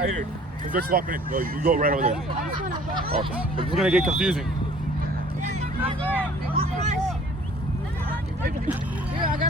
right here. Just walking in. No, you go right over there. Okay. It's gonna get confusing.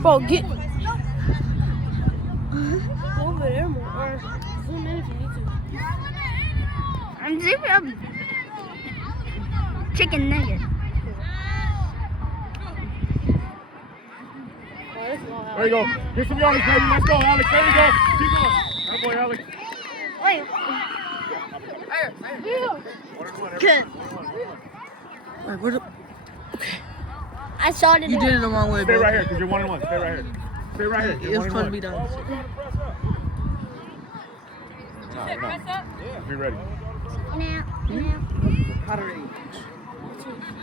Bro, get over there more. Or zoom in if you need to. I'm zooming up. Chicken nugget. There you go. Get some yards, baby. Let's go, Alex. There you go. Keep going. That boy, Alex. Wait. Good. Wait, where the... Okay. I saw it. You did it the wrong way, Stay bro. right here, because you're 1-1. Stay right here. Stay right here. It was fun to be done. No. Be ready. Now.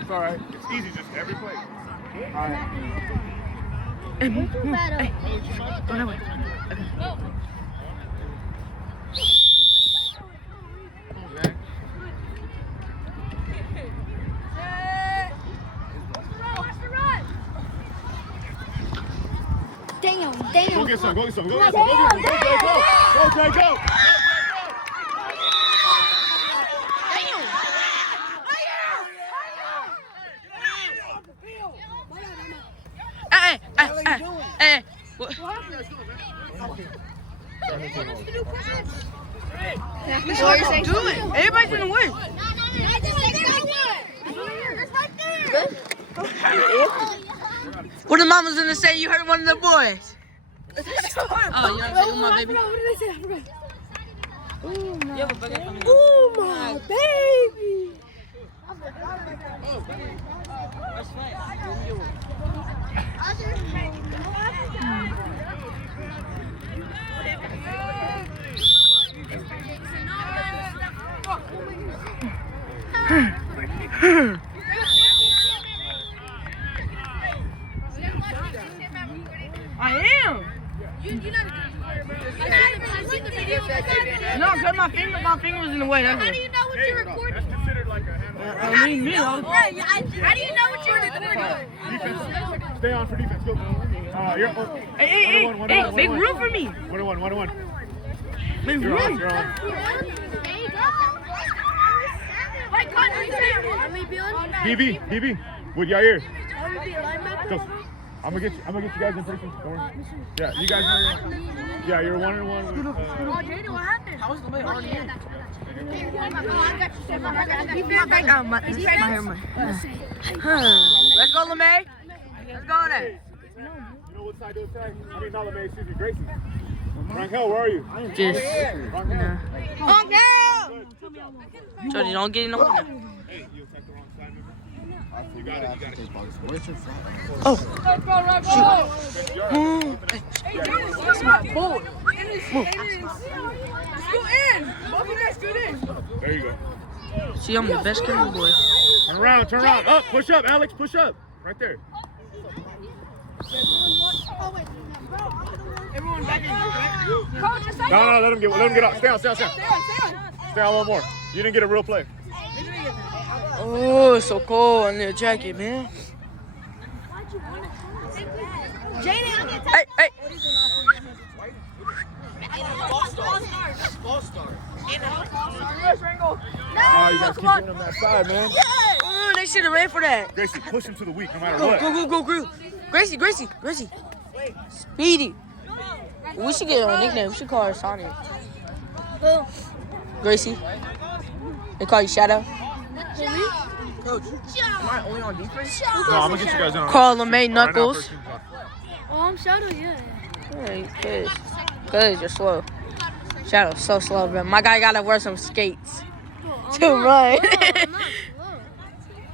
It's all right. It's easy, just every play. All right. Hey, move. Too Hey, bad. go that way. Okay. Damn. Go get some. Go get some. Go get some. Damn, Go, Jay, go. Go, Jay, go. Hey. What? What are you doing? Everybody's in the way. What the mama's gonna say? You hurt one of the boys. Oh, you know my baby. What did they say? I forgot. Oh my baby. I am. No, because my finger was in the way. That's How do it. you know what you're recording? That's considered like a hand. I mean, me. How do you know what you're recording? Defense. Stay on for defense. Go. You're Hey, make room for me. 1-1. Make You're on. room. You're on. There you go. Wait, are we beyond? DB. With Yair. Are we be linebacker? Go. I'm gonna get you guys in person. Don't worry. Yeah, you guys are. Yeah, you're 1-1. Oh, Jaden, what happened? How was the way already in? Let's go, LeMay. Let's go there. You know what side to attack? I mean, not LeMay, excuse me, Grayson. Rangel, where are you? Just. Rangel. Jody, don't get in the way. Hey, you attacked the wrong side, remember? You got it. Where's your phone? Oh. There you go. See, I'm the best camera boy. Turn around. Up, push up, Alex, push up. Right there. Everyone back in. No, let him get out. Stay on. Stay on a little more. You didn't get a real play. Oh, it's so cold in the jacket, man. Hey. Oh, you guys keep doing them that side, man. Oh, they should have ran for that. Gracie, push him to the weak no matter what. Go. Gracie. Speedy. We should get her a nickname. We should call her Sonic. Gracie. They call you Shadow. Coach, am I only on defense? No, I'm gonna get you guys in on Call LeMay Knuckles. Oh, I'm Shadow, yeah. Hey, cause you're slow. Shadow, so slow, bro. My guy gotta wear some skates to run. I'm not slow.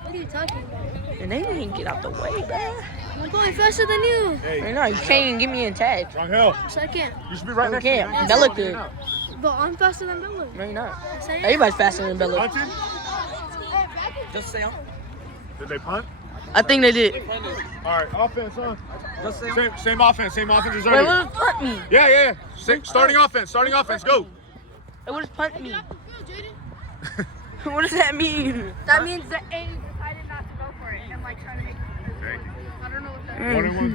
What are you talking about? And they didn't get out the way, bro. I'm going faster than you. I know, you can't even get me in tag. Rangel, So I can't. you should be right You next to can't. me. Bella could. But I'm faster than Bella. No, you're not. Yes, I am. Everybody's faster than Bella. Punching? Just say on. Did they punt? I think they did. All right, offense, huh? Just say on. Same offense as Wait, what earlier. does punt mean? Yeah. Starting offense, go. Hey, what does punt mean? What does that mean? That means the A decided not to go for it. I'm like trying to make it. I don't know what that One and one.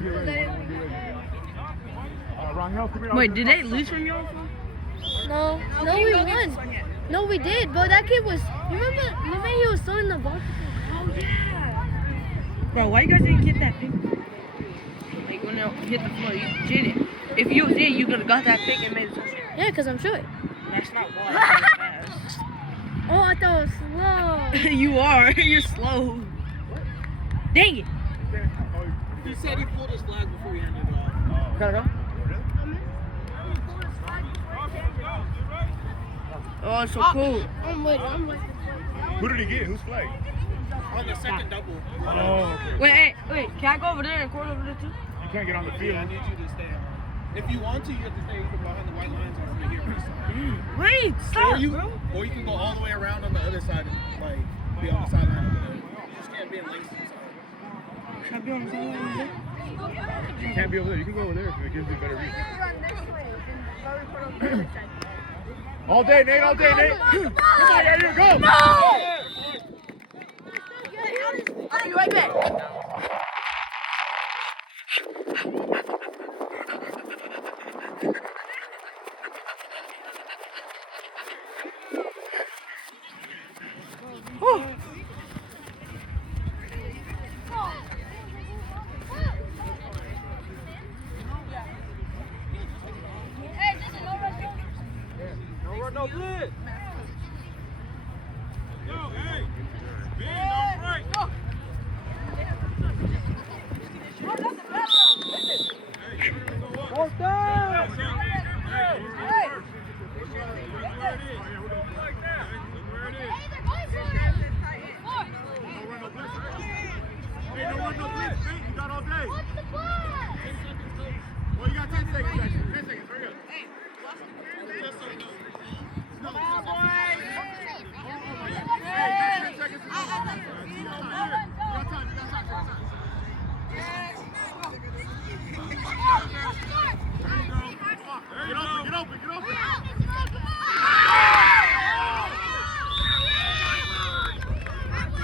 Rangel, come here. Wait, did they lose from y'all? No, we won. No, we did. But that kid was. You remember he was throwing the ball? Oh yeah. Bro, why you guys didn't get that pick? Like when it hit the floor, you did it. If you was there, you could have got that pick and made a touchdown. Yeah, because I'm short. That's not why. That's fast. Oh, I thought it was slow. You are. You're slow. Dang it. He said he pulled his flag before he ended it off. Gotta go. Oh, it's so cool. I'm waiting. Who did he get? Whose flag? On the second double. Oh, okay. Wait, can I go over there and record over there too? You can't get on the field. I need you to stay. If you want to, you have to stay either behind the white lines or over here. Wait, stop, bro. Or you can go all the way around on the other side and like be on the sideline over there. You just can't be in Langston. Should I be on the sideline over there? You can't be over there. You can go over there if it gives you a better reach. All day, Nate. All day, Nate. There you go. No! I'll be right back. No blitz.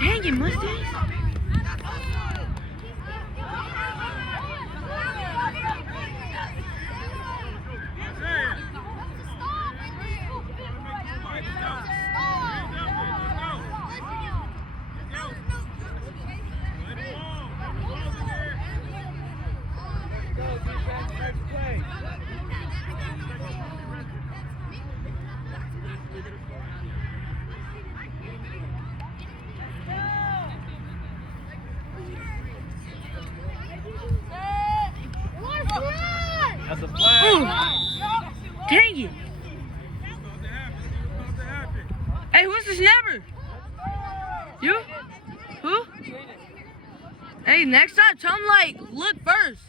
Dang it, Mustangs. That's a flag. Dang it. Hey, who's the snapper? You? Who? Hey, next time, tell him, like, look first.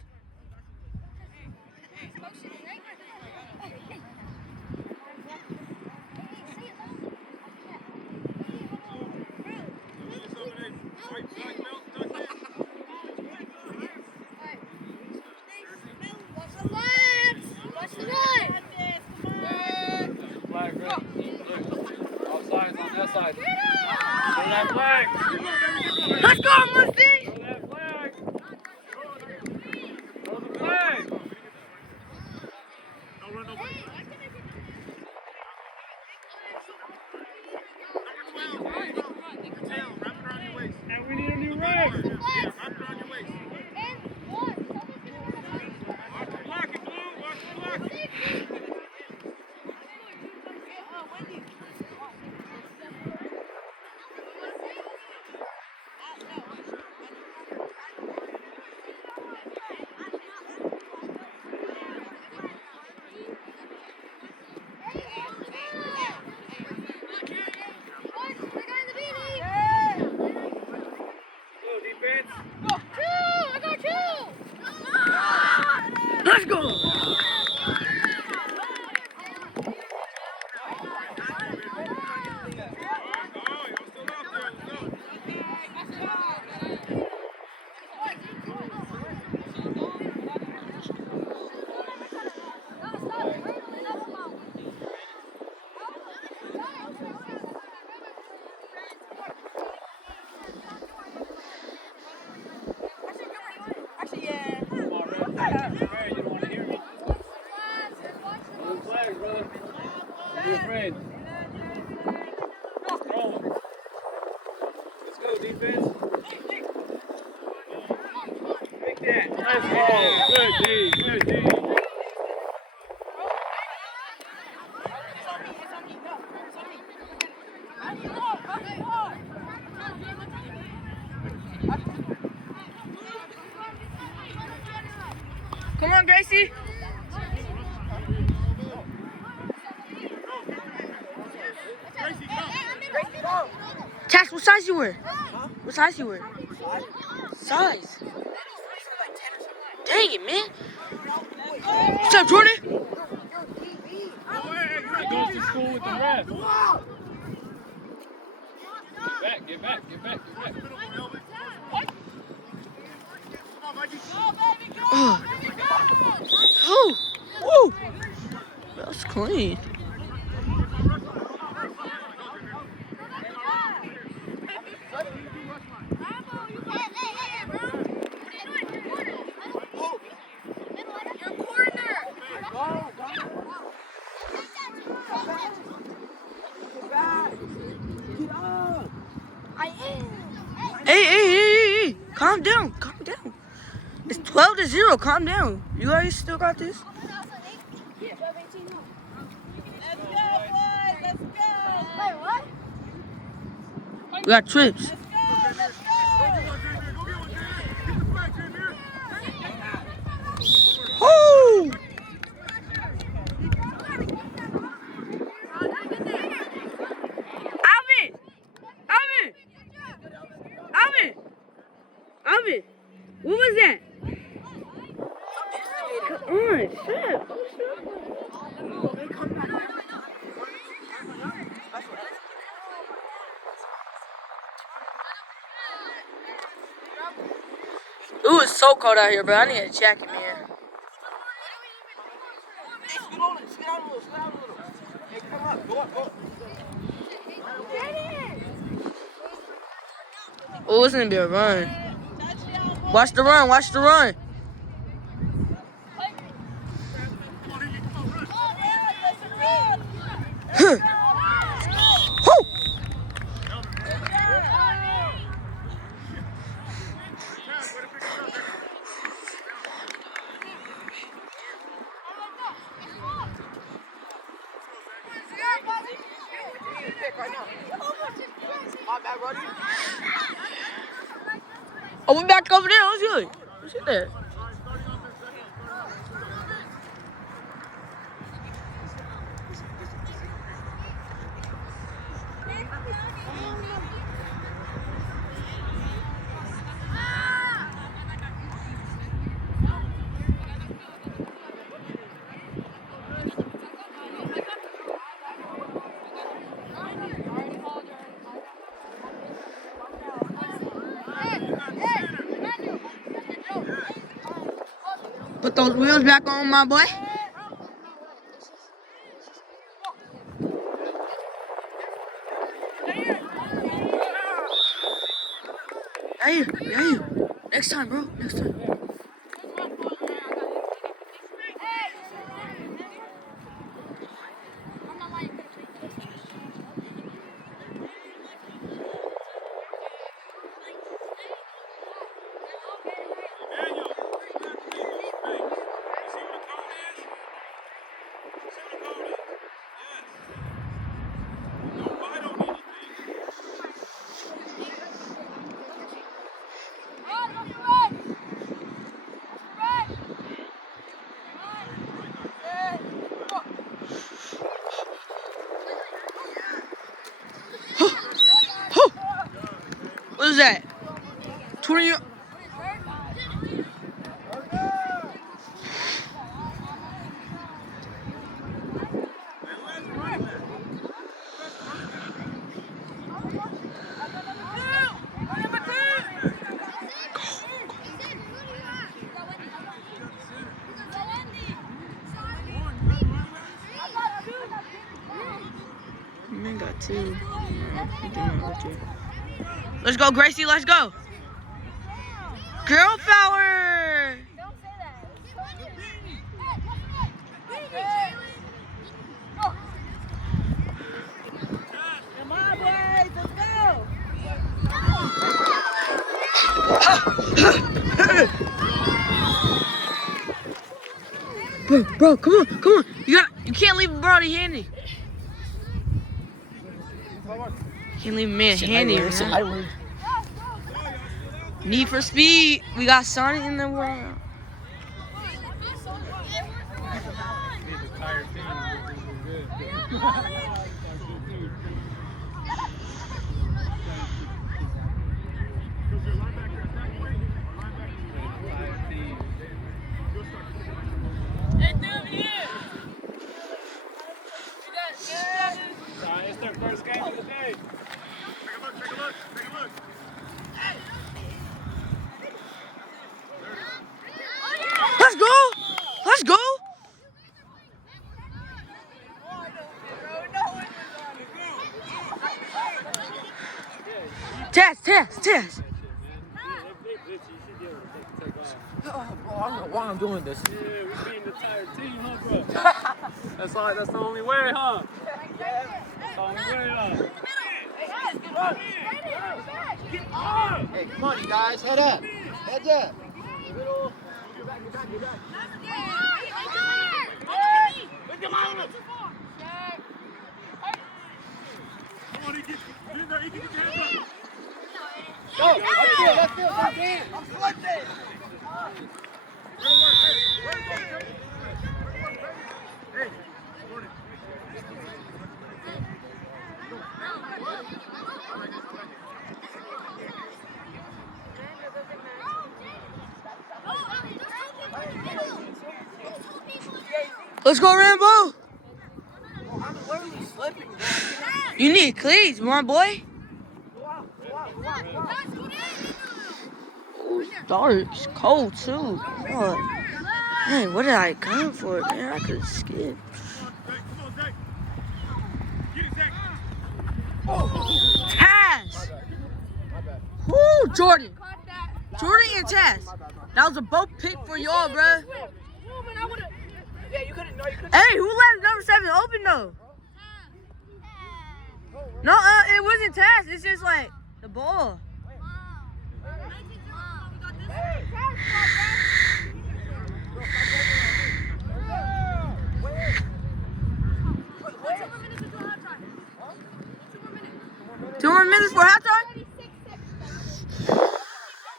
Let's go, Mustangs! We need a new rag. Let's go! Flag, brother. Let's go. Good D. Good D. Come on, Gracie. Cash, what size you wear? What size you wear? Size. Dang it, man. What's up, Jordan? Goes to school with the rest. Get back. Oh, woo. That's clean. Hey. Calm down. It's 12-0. Calm down. You guys still got this? We got trips. Oh! Alvin! What was that? Come on, shut up. Ooh, it's so cold out here, bro. I need a jacket, man. Oh, it's gonna be a run. Watch the run. Oh, we back over there. Let's go. Let's get there. Put those wheels back on, my boy. Hey. Next time, bro. Next time. What is that? 20. Man got 2. Let's go, Gracie. Let's go. Girl power. Don't say that. Come on, boys. Let's go. Bro, come on. You can't leave him already handy. You can't leave a man handy, man. Need for speed. We got Sonic in the world. It's their first game of the day. Take a look. Let's go. Test. Oh, bro, I don't know why I'm doing this. Yeah, we being the entire team, huh, bro? That's the only way, huh? That's the only way, huh? Hey, come on, you guys. Head up. Heads up. Go. Let's go. I'm slipping. Let's go, Rambo. I'm literally slipping. You need cleats, my boy. Oh, it's dark. It's cold, too. God. Man, what did I come for, man? I could skip. Taz! Woo, Jordan and Taz. That was a boat pick for y'all, bro. Yeah, you couldn't. No, you couldn't. Hey, who left number 7 open, though? No, it wasn't Taz. It's just like the ball. Two more minutes for halftime?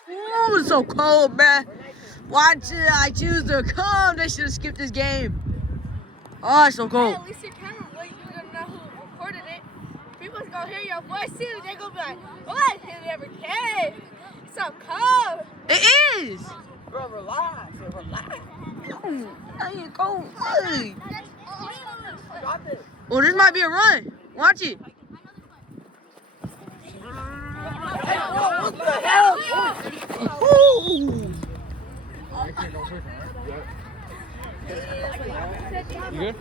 Oh, it's so cold, bruh. Why did I choose to come? They should have skipped this game. Oh, it's so cold. At least your camera, like, you're gonna know who recorded it. People's gonna hear your voice too. They're gonna be like, what? It never came. It's so cold. It is. Bro, relax. I ain't cold. Hey. Got this. Oh, this might be a run. Watch it. What the hell? Ooh. You good?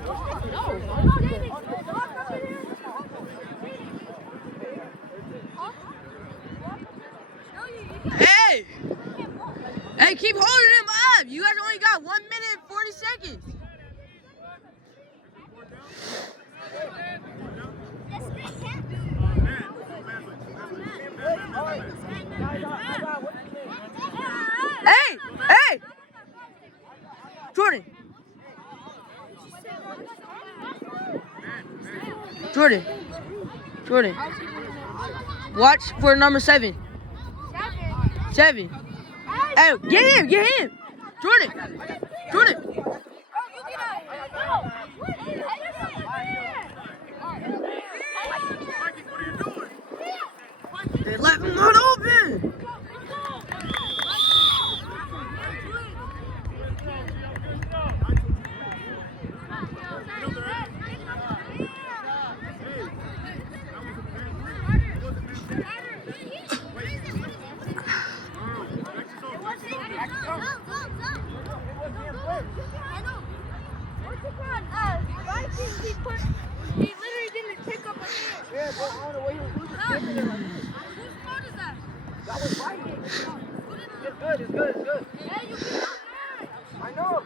Hey! Hey, keep holding him up. You guys only got 1 minute and 40 seconds. Hey! Jordan. Watch for number 7. 7. Hey, get him. Jordan. They left him not open. He literally didn't pick up a hand. Yeah, but I don't know what he was doing. Just skipping it like this. Whose fault is that? That was fighting. It's good. Yeah, you can. I know.